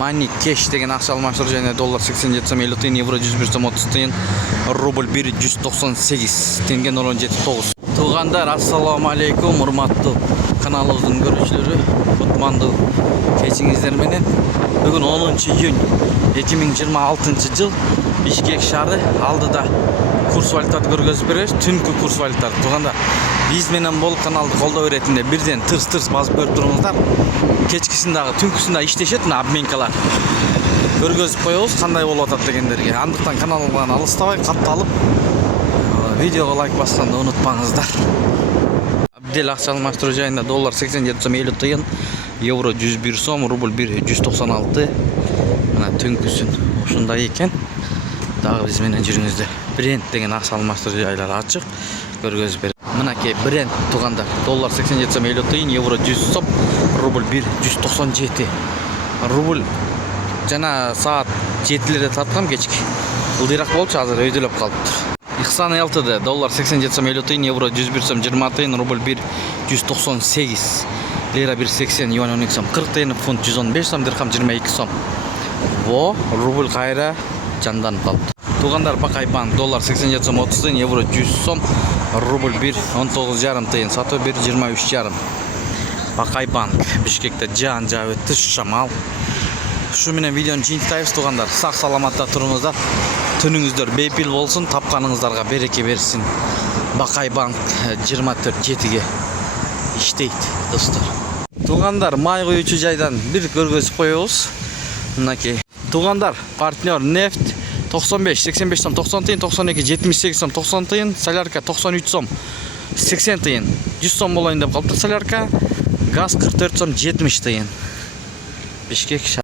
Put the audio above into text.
Money Cash деген ақша алмаштыру және доллар 87 сом 50 тиын, евро 101 сом 30 тиын, рубль 198 теңге 0,79. Туғандар, ассаламу алейкум, урматтуу каналыбыздын көрүүчүлөрү, кутмандуу кечиңиздер менен. Бүгүн 10 июнь 2026 жыл Бишкек шаары алдыда курс валютаты көргөзүп беребиз. Түнкү курс валютаты. Туғандар, биз менен бол каналды колдоо иретинде бирден тырс басып көрүп туруңуздар. Кечкисин дагы түнкүсүн иштешет мына обменкалар. Көргөзүп коебуз кандай болуп атат дегендерге. Андыктан каналдан алыстабай катталып видеого лайк басканды унутпаңыздар. Абдел акча алмаштыруу жайында доллар 87 сом 50 тиын, евро 101 сом, рубль 196. Мына түнкүсүн ушундай экен. Дагы биз менен жүрүңүздөр. Бренд деген акча алмаштыруу жайлары ачык көргөзүп берет. Мынакей бренд туганда доллар 87 сом 50 тиын, евро 100 сом, рубль 197. Рубль жана саат 7-лерде таткам кечки. Ылдыйраак болчу, азыр өйдөлөп калыптыр. Ихсан ЛТД доллар 87 сом 50 тиын, евро 101 сом 20 тиын, рубль 198, лира 180, юань 12 сом 40 тиын, фунт 115 сом, дирхам 22 сом. Во, рубль кайра жанданып калыптыр. Тугандар, Бакай банк доллар 87 сом 30 тиын, евро 100 сом, рубль 1,19,5 тиын, сатуу 1,23,5. Бакай банк Бишкекте жаан жаап өттү, шамал. Ушу менен видеону жыйынтайбыз тугандар. Сак саламатта туруңуздар. Түнүңүздөр бейпил болсун, тапканыңыздарга береке берсин. Бакай банк 24/7ге иштейт, достор. Тугандар, май куюучу жайдан бир көргөзүп коебуз. Мынакей. Тугандар, партнер нефть 95-85 сом 90 тиын, 92-78 сом 90 тиын, солярка 93 сом 80 тиын, 100 сом болоюн деп калыптыр солярка. Газ 44 сом 70 тиын. Бишкек